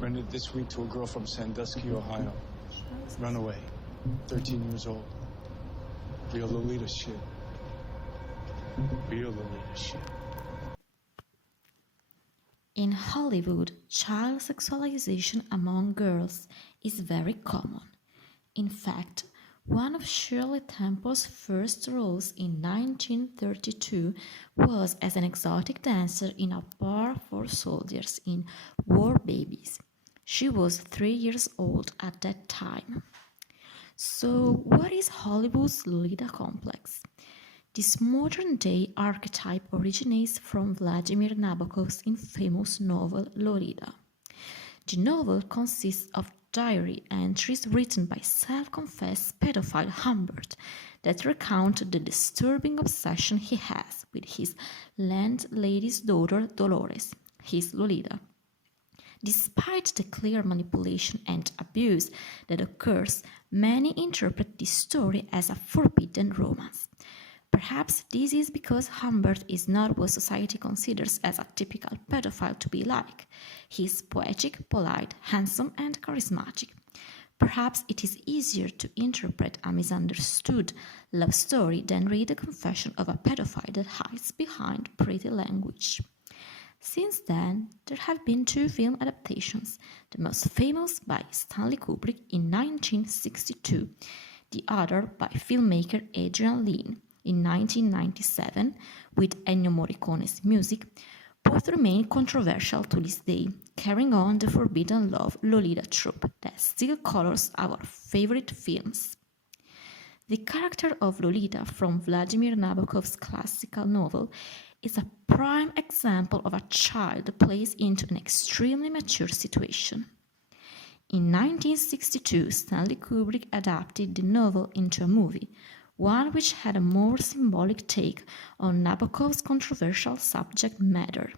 Rented this week to a girl from Sandusky, Ohio. Runaway. 13 years old. Real Lolita shit. Real Lolita shit. In Hollywood, child sexualization among girls is very common. In fact, one of Shirley Temple's first roles in 1932 was as an exotic dancer in a bar for soldiers in War Babies. She was 3 years old at that time. So, what is Hollywood's Lolita complex? This modern-day archetype originates from Vladimir Nabokov's infamous novel Lolita. The novel consists of diary entries written by self-confessed pedophile Humbert that recount the disturbing obsession he has with his landlady's daughter Dolores, his Lolita. Despite the clear manipulation and abuse that occurs, many interpret this story as a forbidden romance. Perhaps this is because Humbert is not what society considers as a typical pedophile to be like. He is poetic, polite, handsome, and charismatic. Perhaps it is easier to interpret a misunderstood love story than read the confession of a pedophile that hides behind pretty language. Since then, there have been 2 film adaptations, the most famous by Stanley Kubrick in 1962, the other by filmmaker Adrian Lyne in 1997 with Ennio Morricone's music. Both remain controversial to this day, carrying on the forbidden love Lolita trope that still colors our favorite films. The character of Lolita from Vladimir Nabokov's classical novel is a prime example of a child placed into an extremely mature situation. In 1962, Stanley Kubrick adapted the novel into a movie, one which had a more symbolic take on Nabokov's controversial subject matter.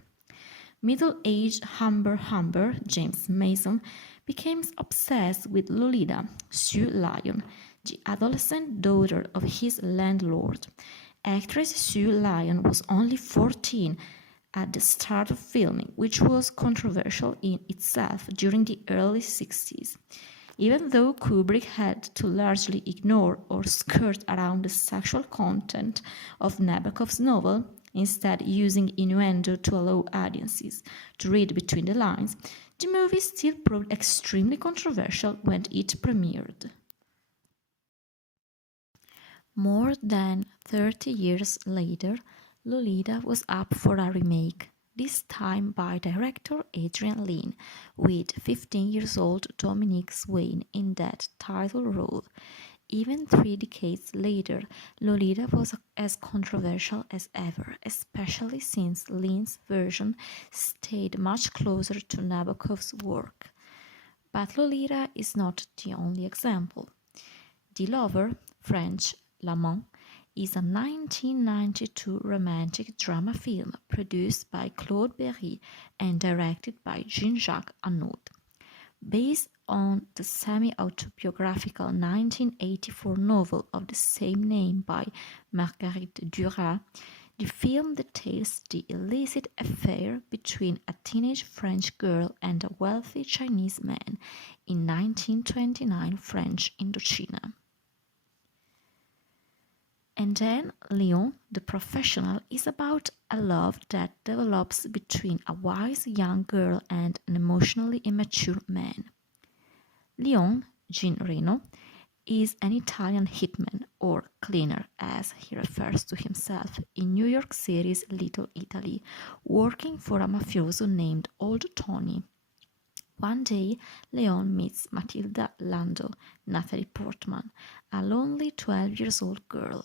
Middle-aged Humber, James Mason, became obsessed with Lolita, Sue Lyon, the adolescent daughter of his landlord. Actress Sue Lyon was only 14 at the start of filming, which was controversial in itself during the early 60s. Even though Kubrick had to largely ignore or skirt around the sexual content of Nabokov's novel, instead using innuendo to allow audiences to read between the lines, the movie still proved extremely controversial when it premiered. More than 30 years later, Lolita was up for a remake, this time by director Adrian Lyne, with 15-year-old Dominique Swain in that title role. Even 3 decades later, Lolita was as controversial as ever, especially since Lyne's version stayed much closer to Nabokov's work. But Lolita is not the only example. The Lover, French L'Amant, is a 1992 romantic drama film produced by Claude Berry and directed by Jean-Jacques Annaud. Based on the semi-autobiographical 1984 novel of the same name by Marguerite Duras, the film details the illicit affair between a teenage French girl and a wealthy Chinese man in 1929 French Indochina. And then Léon, the Professional, is about a love that develops between a wise young girl and an emotionally immature man. Léon, Jean Reno, is an Italian hitman, or cleaner as he refers to himself, in New York City's Little Italy, working for a mafioso named Old Tony. One day, Leon meets Matilda Lando, Natalie Portman, a lonely 12-year-old girl.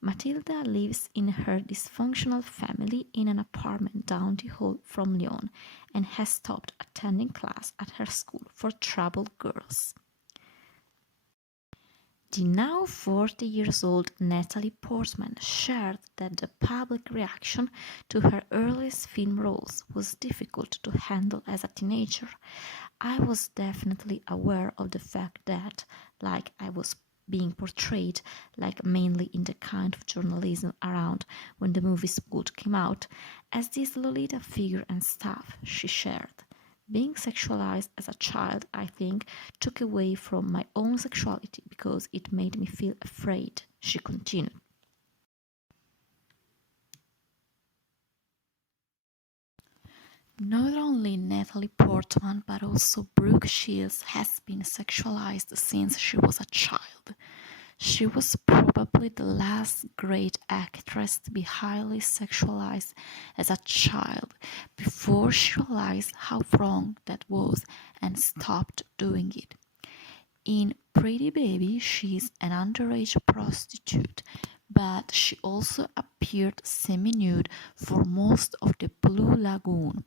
Matilda lives in her dysfunctional family in an apartment down the hall from Leon and has stopped attending class at her school for troubled girls. The now 40-year-old Natalie Portman shared that the public reaction to her earliest film roles was difficult to handle as a teenager. I was definitely aware of the fact that, like I was being portrayed, like mainly in the kind of journalism around when the movie Spooled came out, as this Lolita figure and stuff, she shared. Being sexualized as a child, I think, took away from my own sexuality because it made me feel afraid, she continued. Not only Natalie Portman but also Brooke Shields has been sexualized since she was a child. She was probably the last great actress to be highly sexualized as a child before she realized how wrong that was and stopped doing it. In Pretty Baby, she's an underage prostitute, but she also appeared semi-nude for most of the Blue Lagoon,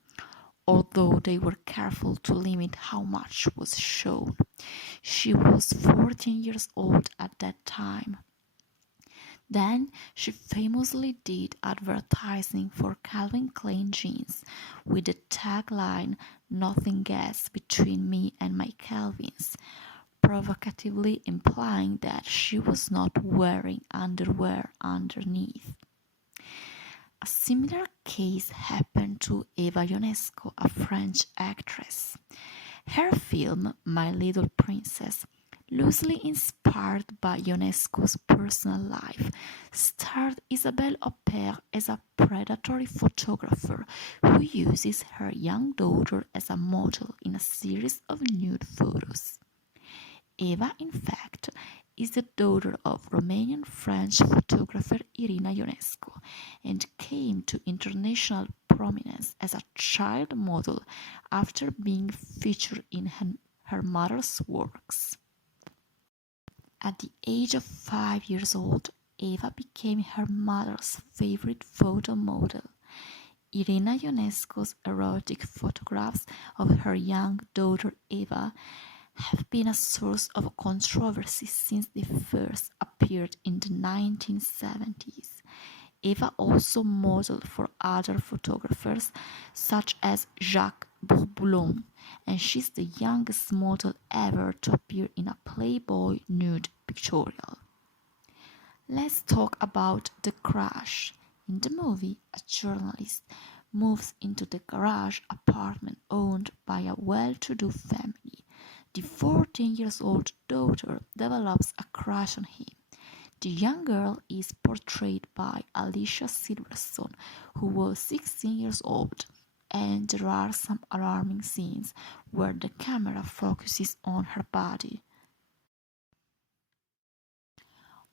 although they were careful to limit how much was shown. She was 14 years old at that time. Then she famously did advertising for Calvin Klein jeans with the tagline "Nothing gets between me and my Calvins," provocatively implying that she was not wearing underwear underneath. A similar case happened to Eva Ionesco, a French actress. Her film, My Little Princess, loosely inspired by Ionesco's personal life, starred Isabelle Huppert as a predatory photographer who uses her young daughter as a model in a series of nude photos. Eva, in fact, is the daughter of Romanian-French photographer Irina Ionescu and came to international prominence as a child model after being featured in her mother's works. At the age of 5 years old, Eva became her mother's favorite photo model. Irina Ionescu's erotic photographs of her young daughter Eva have been a source of controversy since they first appeared in the 1970s. Eva also modeled for other photographers such as Jacques Bourboulon, and she's the youngest model ever to appear in a Playboy nude pictorial. Let's talk about The Crash. In the movie, a journalist moves into the garage apartment owned by a well-to-do family. The 14-year-old daughter develops a crush on him. The young girl is portrayed by Alicia Silverstone, who was 16 years old, and there are some alarming scenes where the camera focuses on her body.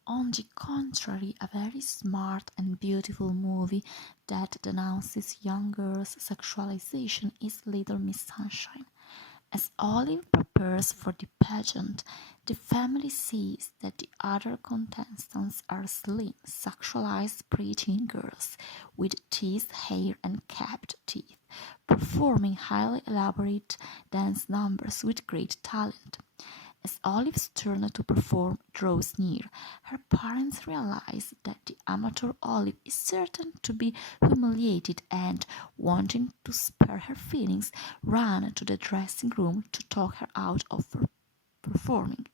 On the contrary, a very smart and beautiful movie that denounces young girls' sexualization is Little Miss Sunshine. As Olive prepares for the pageant, the family sees that the other contestants are slim, sexualized preteen girls with teased hair and capped teeth, performing highly elaborate dance numbers with great talent. As Olive's turn to perform draws near, her parents realize that the amateur Olive is certain to be humiliated and, wanting to spare her feelings, run to the dressing room to talk her out of performing.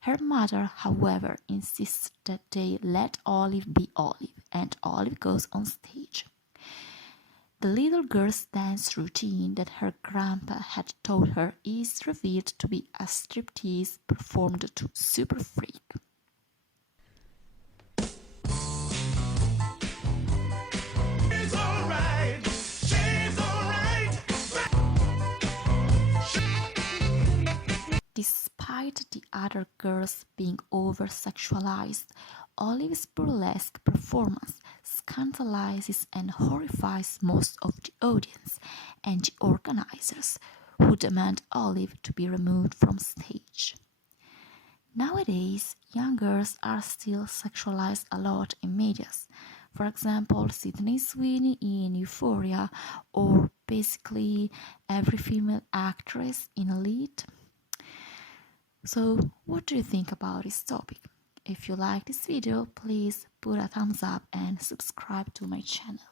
Her mother, however, insists that they let Olive be Olive, and Olive goes on stage. The little girl's dance routine that her grandpa had taught her is revealed to be a striptease performed to Super Freak. Despite the other girls being over-sexualized, Olive's burlesque performance scandalizes and horrifies most of the audience and the organizers, who demand Olive to be removed from stage. Nowadays, young girls are still sexualized a lot in medias. For example, Sydney Sweeney in Euphoria, or basically every female actress in Elite. So, what do you think about this topic? If you like this video, please put a thumbs up and subscribe to my channel.